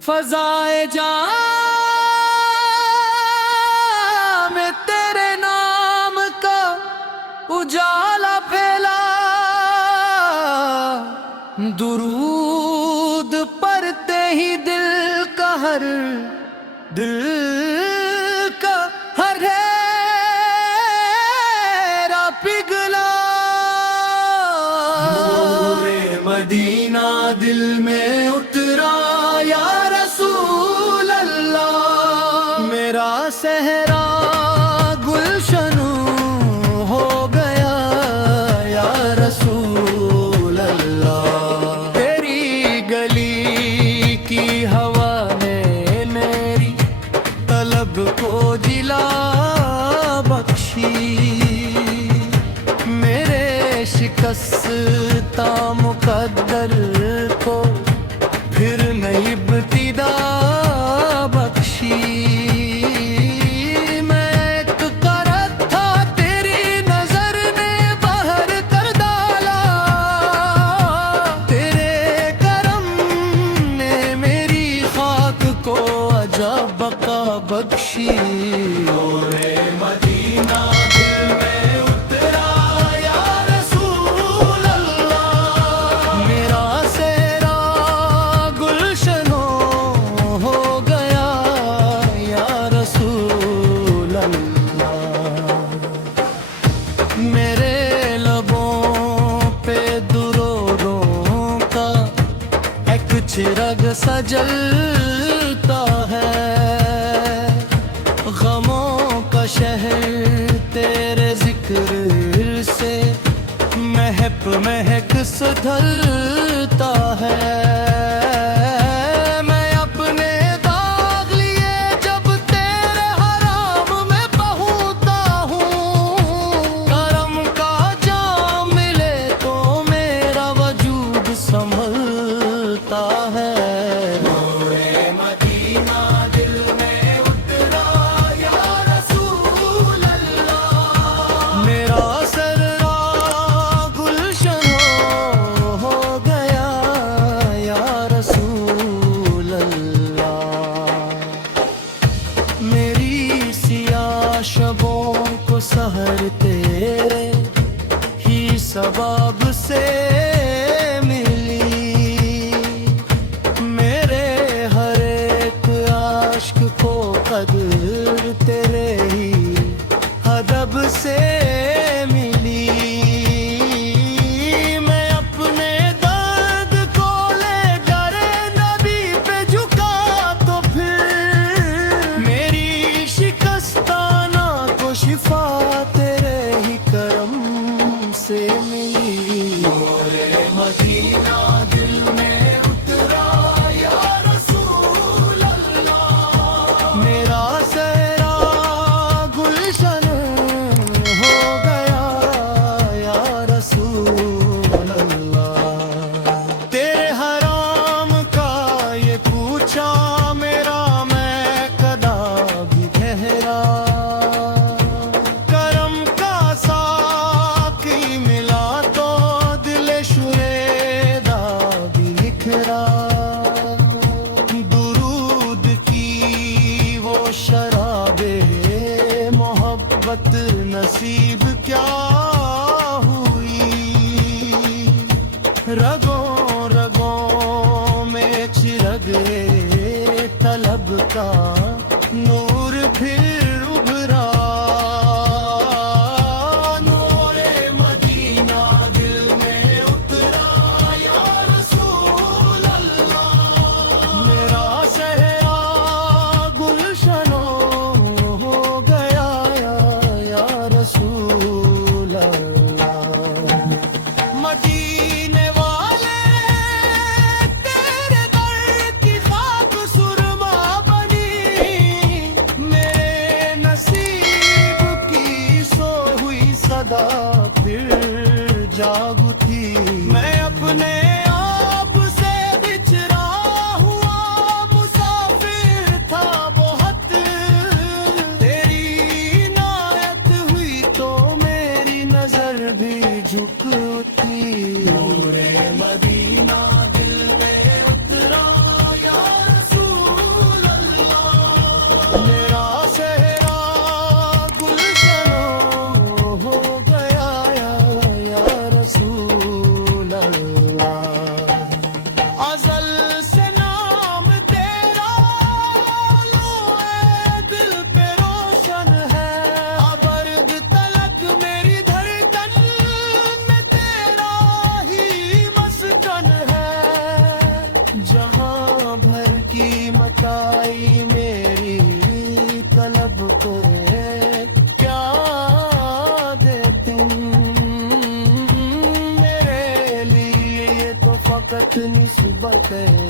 फजाए जहां में तेरे नाम का उजाला फैला, दुरूद पढ़ते ही दिल का हर हेरा पिघला। नूरे मदीना दिल में उतरा या रसूल अल्लाह, मेरा सहरा गुलशनू हो गया या रसूल अल्लाह। तेरी गली की हवा ने मेरी तलब को जिला बख्शी, मेरे शिकस्ता मुकद्दर को फिर नई इब्तिदा बख्शी। मैं एक करत था तेरी नजर ने बाहर कर डाला, तेरे करम ने मेरी खाक को अजब बका बख्शी। ओरे मदीना दिल में उतरा या रसूल अल्लाह, मेरा सेहरा गुलशनो हो गया या रसूल अल्लाह। मेरे लबों पे दुरूदों का एक चिराग सजलता है, गमों का शहर तेरे जिक्र से महक महक सुधरता है। मैं अपने दाग लिए जब तेरे हराम में पहुंचता हूँ, करम का जाम मिले तो मेरा वजूद संभलता है। नूरे मदीना दिल में उतरा या रसूल अल्लाह, मेरा सररा गुलशन हो गया या रसूल अल्लाह। मेरी सियाह शबों को सहर तेरे ही सबब से मिली, मेरे हर एक आश्क को कदर तेरे ही अदब से मिली। मैं अपने दर्द को ले डरे नबी पे झुका तो फिर मेरी शिकस्ताना को शिफा तेरे ही करम से मिली। ओरे मदीना दिल में उतरा या रसूल अल्लाह, मेरा सहरा गुलशन हो गया या रसूल अल्लाह। तेरे हराम का ये पूछा मेरा मैं कदा भी ठहरा, करम का साकी मिला तो दिल शुरेदा भी निखरा। दुरूद की वो शराबे मोहब्बत नसीब क्या हुई, रगों रगों में चिरगे तलब का नूर फिर उभरा। नूरे मदीना दिल में उतरा या रसूल अल्लाह, मेरा सहरा गुलशनो हो गया या रसूल अल्लाह। मदीने वाले तेरे दर की खाक सुरमा बनी, मेरे गए